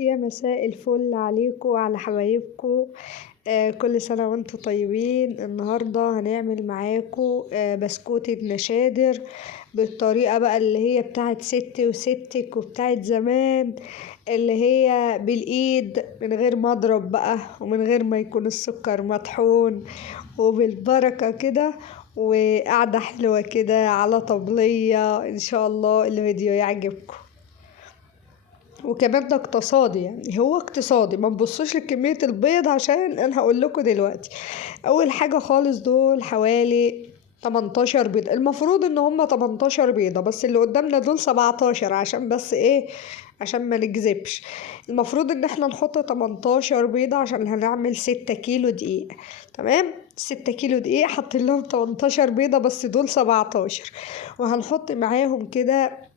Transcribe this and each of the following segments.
يا مساء الفل عليكم وعلى حبايبكم. كل سنة وانتم طيبين. النهاردة هنعمل معاكم بسكوتة نشادر بالطريقة بقى اللي هي بتاعت ستي وستك وبتاعت زمان، اللي هي بالإيد من غير مضرب بقى ومن غير ما يكون السكر مطحون، وبالبركة كده وقعدة حلوة كده على طبلية. إن شاء الله الفيديو يعجبكم. وكمان ده اقتصادي، يعني هو اقتصادي، ما تبصوش لكمية البيض عشان انا هقول لكم دلوقتي. اول حاجة خالص دول حوالي 18 بيضة، المفروض ان هم 18 بيضة بس اللي قدامنا دول 17 عشان بس ايه، عشان ما نكذبش. المفروض ان احنا نحط 18 بيضة عشان هنعمل 6 كيلو دقيق. تمام، 6 كيلو دقيق حاطين لهم 18 بيضة بس دول 17. وهنحط معاهم كده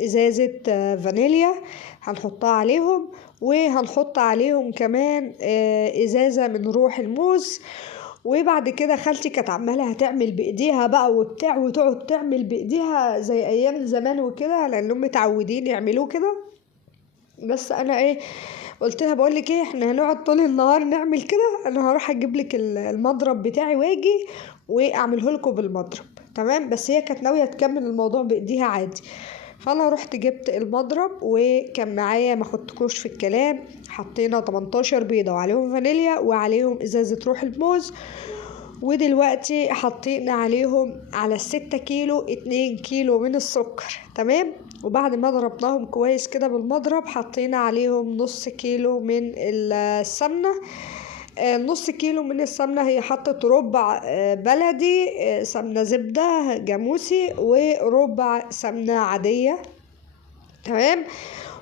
ازازة فانيليا هنحطها عليهم، وهنحط عليهم كمان ازازة من روح الموز. وبعد كده خالتي كانت عمالة هتعمل بايديها بقى وبتاع، وتقعد تعمل بايديها زي ايام زمان وكده لانهم متعودين يعملوه كده. بس انا ايه، قلت لها بقول لك ايه، احنا هنقعد طول النهار نعمل كده، انا هروح اجيب لك المضرب بتاعي واجي واعمله لكم بالمضرب. تمام، بس هي كانت ناويه تكمل الموضوع بايديها عادي. فانا رحت جبت المضرب وكان معايا، ما خدتكوش في الكلام، حطينا 18 بيضه وعليهم فانيليا وعليهم ازازه روح الموز. ودلوقتي حطينا عليهم على ال6 كيلو 2 كيلو من السكر. تمام، وبعد ما ضربناهم كويس كده بالمضرب حطينا عليهم نص كيلو من السمنة. نص كيلو من السمنة هي حطت ربع بلدي سمنة زبدة جاموسي وربع سمنة عادية. تمام،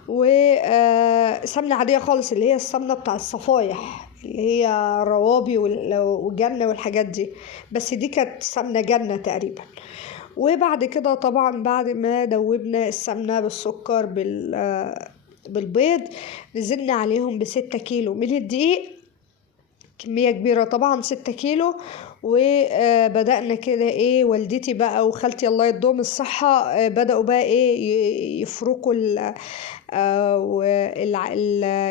وسمنة عادية خالص اللي هي السمنة بتاع الصفايح اللي هي روابي والجنة والحاجات دي، بس دي كانت سمنة جنة تقريبا. وبعد كده طبعا بعد ما دوبنا السمنة بالسكر بالبيض نزلنا عليهم ب6 كيلو من الدقيق، كمية كبيرة طبعا 6 كيلو. وبدأنا كده ايه، والدتي بقى وخالتي الله يدوم الصحة بدأوا بقى ايه يفركوا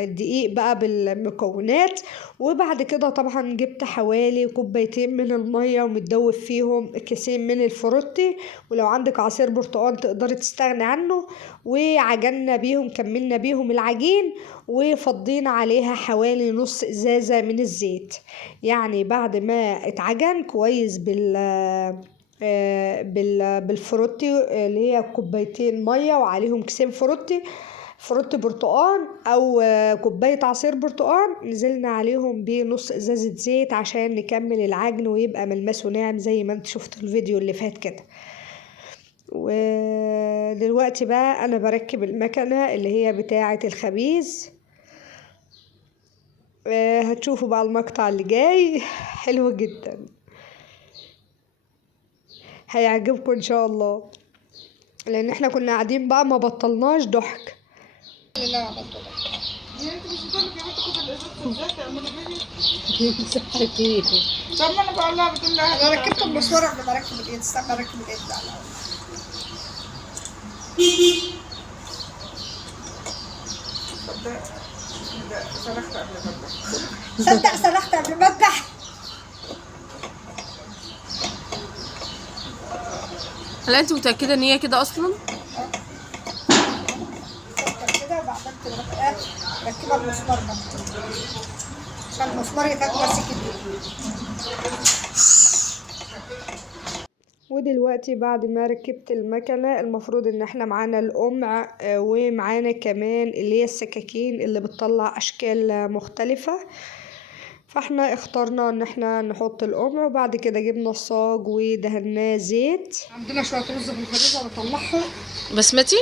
الدقيق بقى بالمكونات. وبعد كده طبعا جبت حوالي كوبايتين من المية ومتدوب فيهم كيسين من الفروتي، ولو عندك عصير برتقال تقدري تستغني عنه. وعجننا بيهم، كملنا بيهم العجين، وفضينا عليها حوالي نص ازازة من الزيت. يعني بعد ما اتعجن كويس بالفروتي اللي هي كوبايتين ميه وعليهم كيسين فروتي برتقال او كوبايه عصير برتقال، نزلنا عليهم بنص ازازه زيت عشان نكمل العجن ويبقى ملمسه ناعم زي ما انت شفتوا الفيديو اللي فات كده. ودلوقتي بقى انا بركب المكنه اللي هي بتاعه الخبيز. هتشوفوا بقى المقطع اللي جاي حلو جدا، هيعجبكم ان شاء الله، لان احنا كنا قاعدين بقى ما بطلناش ضحك. لا طب ما انا بقول لها، بتقول لها انا ركبت المسمار قبل ما اركب الايد، استنى اركب الايد ده الاول. صدق سرحت قبل ما اذبح. هل انت متأكدة ان هي كده اصلا؟ كده وبعدين تروح ركبها المسمار ده عشان المسمار يتاكل ماسك. ودلوقتي بعد ما ركبت المكنة المفروض ان احنا معانا القمع ومعانا كمان اللي هي السكاكين اللي بتطلع اشكال مختلفة. فاحنا اخترنا ان احنا نحط القمع، وبعد كده جبنا الصاج ودهناه زيت. عندنا شوية رز في الفريزر بطلعهم. بسمتي؟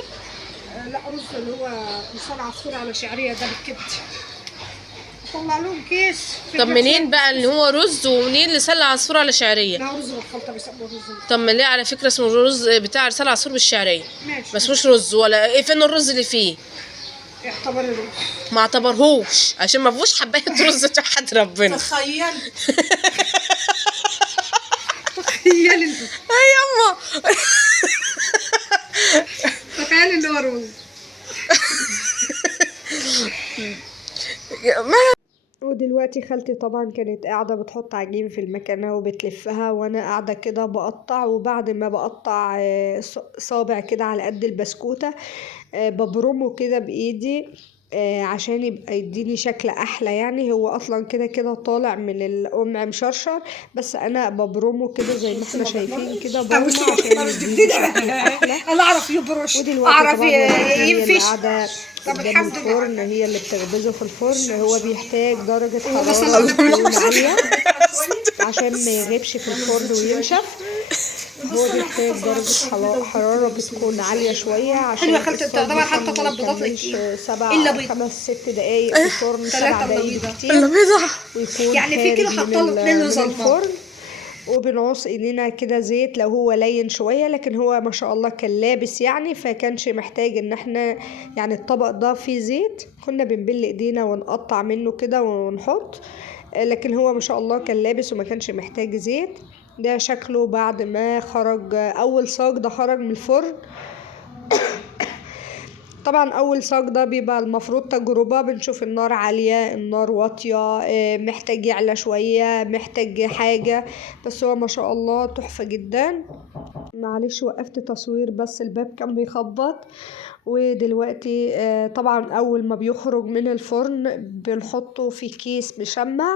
لا، رز اللي هو لسان عصفور على شعرية ده بالكبد. طلع لهم كيس. طب منين بقى اللي هو رز، ومنين لسان عصفور على شعرية؟ لا، رز بالخلطة بيسموه رز. طب ما ليه على فكرة اسمه الرز بتاع لسان عصفور بالشعرية؟ ماشي، ما اسموش رز ولا ايه؟ فين الرز اللي فيه؟ اعتبر الرز. ما اعتبرهوش عشان ما فيهوش حبايه رز تحت ربنا. تخيل تخيل انت. اي يما تخيل ان هو رز. ودلوقتي خالتي طبعا كانت قاعدة بتحط عجين في المكنة وبتلفها، وانا قاعدة كده بقطع، وبعد ما بقطع صابع كده على قد البسكوتة ببرمه كده بايدي عشان يبقى يديني شكل احلى. يعني هو اصلا كده كده طالع من القمع مشرشر، بس انا ببرمه كده زي ما احنا شايفين كده برمه عشان يديني شكل احلى. انا اعرف يبرش، ودلوقتي اعرف طبعا والدتي هي اللي ينفش. قاعدة طب قدام الحمد الفرن، لله. هي اللي بتخبزه في الفرن. هو بيحتاج درجة اللهم صل حرارة على النبي. تكون عالية عشان ما يغيبش في الفرن وينشف. هو بيحتاج درجة حرارة بتكون عالية شوية عشان حلوة يا خالتي، الصاج طبعا حاطة مثلا ما 3 بيضات يكملش للكيك. إلا بيض. 5-6 دقايق في الفرن، 7 3 دقايق بيضة. بالكتير، البيضة ويكون يعني في كيلو خارج حاطة له 2 من وزلمة. الفرن. وبنعص ايدينا كده زيت لو هو لين شوية، لكن هو ما شاء الله كان لابس يعني، فكانش محتاج ان احنا يعني الطبق ده فيه زيت، كنا بنبل ايدينا ونقطع منه كده ونحط. لكن هو ما شاء الله كان لابس وما كانش محتاج زيت. ده شكله بعد ما خرج اول صاج ده خرج من الفرن. طبعا اول صاج ده بيبقى المفروض تجربة، بنشوف النار عالية النار واطية محتاج يعلى شوية محتاج حاجة، بس هو ما شاء الله تحفة جدا. معلش وقفت تصوير بس الباب كان بيخبط. ودلوقتي طبعا اول ما بيخرج من الفرن بنحطه في كيس مشمع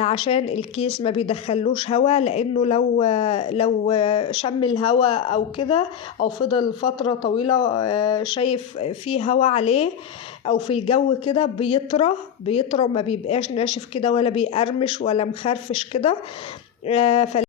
عشان الكيس ما بيدخلوش هوا، لانه لو شم الهوا او كده او فضل فترة طويلة شايف فيه هوا عليه او في الجو كده بيطرى وما بيبقاش ناشف كده ولا بيقرمش ولا مخرفش كده.